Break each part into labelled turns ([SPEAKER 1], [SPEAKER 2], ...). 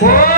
[SPEAKER 1] Whoa!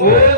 [SPEAKER 2] Oh!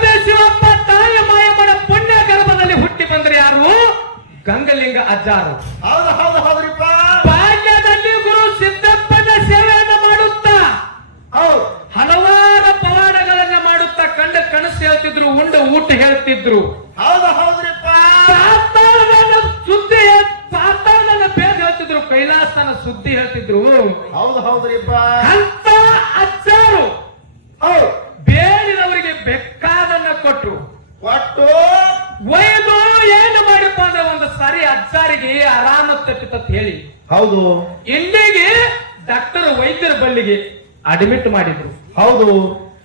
[SPEAKER 1] ತಂದೆ ಶಿವಪ್ಪ ತಾಯ ಮಾಯಮ್ಮನ ಪುಣ್ಯ ಗರ್ಭದಲ್ಲಿ ಹುಟ್ಟಿ ಬಂದ್ರೆ ಯಾರು? ಗಂಗಲಿಂಗ ಅಜ್ಜಾರು.
[SPEAKER 2] ಹೌದು ಹೌದು ಹೌದ್ರಿಪ್ಪ.
[SPEAKER 1] ಬಾಲ್ಯದಲ್ಲಿ ಗುರು ಸಿದ್ದಪ್ಪನ ಸೇವೆಯನ್ನು ಮಾಡುತ್ತಾ ಹಲವಾರು ಪವಾಡಗಳನ್ನ ಮಾಡುತ್ತಾ ಕಂಡ ಕನಸು ಹೇಳ್ತಿದ್ರು ಉಂಡ ಊಟ ಹೇಳ್ತಿದ್ರು.
[SPEAKER 2] ಹೌದು ಹೌದ್ರಿಪ್ಪ.
[SPEAKER 1] ಸುದ್ದಿ ಪಾತಾಳದ ಬೇಗ ಹೇಳ್ತಿದ್ರು ಕೈಲಾಸನ ಸುದ್ದಿ ಹೇಳ್ತಿದ್ರು.
[SPEAKER 2] ಹೌದು ಹೌದ್ರಿಪ್ಪ.
[SPEAKER 1] ಅಂತ ಅಜ್ಜಾರು.
[SPEAKER 2] ಹೌದು. ಒಟ್ಟು
[SPEAKER 1] ಒಯ್ದು ಏನು ಮಾಡಿಪ್ಪ ಅಂದ್ರೆ ಒಂದು ಸಾರಿ ಅಜ್ಜಾರಿಗೆ ಆರಾಮ ತಪ್ಪಿತ ಹೇಳಿ.
[SPEAKER 2] ಹೌದು.
[SPEAKER 1] ಇಲ್ಲಿಗೆ ಡಾಕ್ಟರ್ ವೈದ್ಯರ ಬಳ್ಳಿಗೆ ಅಡ್ಮಿಟ್ ಮಾಡಿದ್ರು.
[SPEAKER 2] ಹೌದು.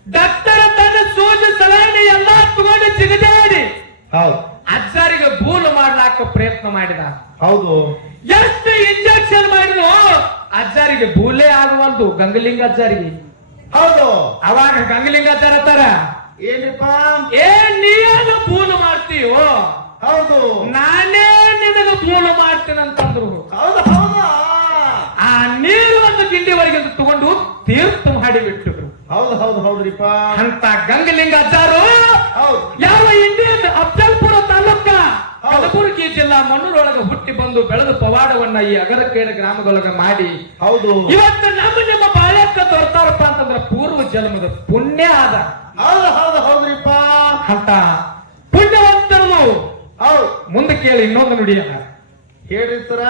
[SPEAKER 1] ಡಾಕ್ಟರ್ ತನ್ನ ಸೂಜಿ ಸಲಹೆ ಎಲ್ಲ ತಗೊಂಡು ಜಿಗದಾಡಿ
[SPEAKER 2] ಹೌದು.
[SPEAKER 1] ಅಜ್ಜಾರಿಗೆ ಭೂಲು ಮಾಡ್ಲಾಕ ಪ್ರಯತ್ನ ಮಾಡಿದ.
[SPEAKER 2] ಹೌದು.
[SPEAKER 1] ಎಷ್ಟು ಇಂಜೆಕ್ಷನ್ ಮಾಡಿದ್ರು ಅಜ್ಜಾರಿಗೆ ಭೂಲೇ ಆಗುವಲ್ದು ಗಂಗಲಿಂಗ ಅಜ್ಜಾರಿಗೆ.
[SPEAKER 2] ಹೌದು.
[SPEAKER 1] ಅವಾಗ ಗಂಗಲಿಂಗ ಅಜ್ಜಾರ ಹತ್ತಾರ
[SPEAKER 2] ಏನ್
[SPEAKER 1] ಏ ನೀನು ಪೂಲ ಮಾಡ್ತೀಯೋ?
[SPEAKER 2] ಹೌದು.
[SPEAKER 1] ನಾನೇ ನಿನಗ ಭೂಲು ಮಾಡ್ತೀನಂತಂದ್ರು
[SPEAKER 2] ಹೌದು ಹೌದು.
[SPEAKER 1] ಆ ನೀರು ಒಂದು ಗಿಂಡಿವರೆಗೆ ತಗೊಂಡು ತೀರ್ಥ ಮಾಡಿಬಿಟ್ಟು
[SPEAKER 2] ಹೌದು ಹೌದು ಹೌದ್ರಿಪ್ಪ.
[SPEAKER 1] ಅಂತ ಗಂಗಲಿಂಗ ಅಜ್ಜಾರು
[SPEAKER 2] ಹೌದು.
[SPEAKER 1] ಯಾವ ಇಂಡಿಯನ್ ಅಫ್ಜಲ್ಪುರ ತಾಲೂಕ ಕಲಬುರಗಿ ಜಿಲ್ಲಾ ಮಣ್ಣೂರೊಳಗೆ ಹುಟ್ಟಿ ಬಂದು ಬೆಳೆದ ಪವಾಡವನ್ನ ಈ ಅಗರಕೇಡ ಗ್ರಾಮದೊಳಗ ಮಾಡಿ.
[SPEAKER 2] ಹೌದು.
[SPEAKER 1] ಇವತ್ತು ನಮ್ಮ ನಿಮ್ಮ ಬಾಳ್ಯಕ್ಕ ದೊರತಾರಪ್ಪ ಅಂತಂದ್ರ ಪೂರ್ವ ಜನ್ಮದ ಪುಣ್ಯ ಆದ.
[SPEAKER 2] ಹೌದು ಹೌದು ಹೌದ್ರಿಪ್ಪ.
[SPEAKER 1] ಅಂತ ಪುಣ್ಯವಂತರು
[SPEAKER 2] ಹೌದು.
[SPEAKER 1] ಮುಂದೆ ಕೇಳಿ ಇನ್ನೊಂದು ನುಡಿಯಲ್ಲ
[SPEAKER 2] ಹೇಳ್ರಿ ಸರ.